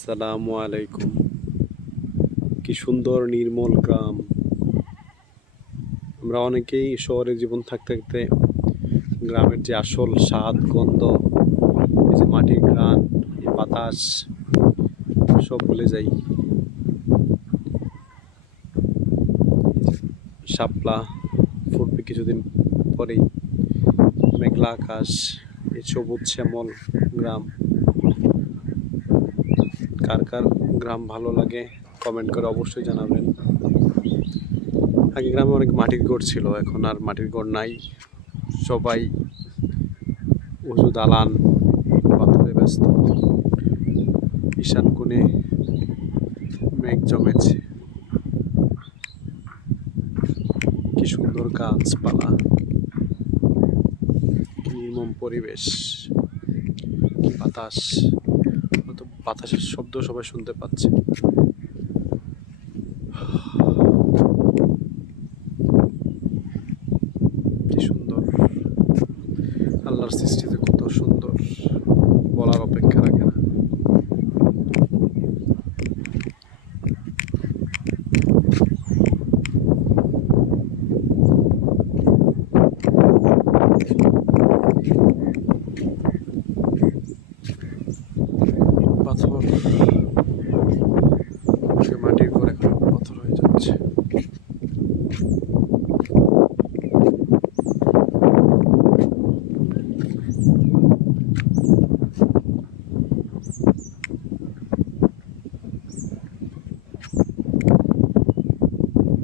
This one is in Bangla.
আসসালামু আলাইকুম। কি সুন্দর, নির্মল গ্রাম। আমরা অনেকেই শহরে জীবন থাকতে থাকতে গ্রামের যে আসল স্বাদ, গন্ধ, এই যে মাটির এই বাতাস, সব ভুলে যাই। শাপলা, ফুটবে কিছুদিন পরেই। মেঘলা আকাশ, এই সবুজ শ্যামল গ্রাম। কার কার গ্রাম ভালো লাগে কমেন্ট করে অবশ্যই জানাবেন। আগে গ্রামে অনেক মাটির ঘর ছিল, এখন আর মাটির ঘর নাই। সবাই উঁচু দালান, পাথরে ব্যস্ত। ঈশান কোণে মেঘ জমেছে। কি সুন্দর গাছপালা, কি নির্মম পরিবেশ, কি বাতাস। বাতাসের শব্দ সবাই শুনতে পাচ্ছে। সুন্দর। আল্লাহর সৃষ্টিতে কত সুন্দর। পাথর সে মাটির করে পাথর হয়ে যাচ্ছে।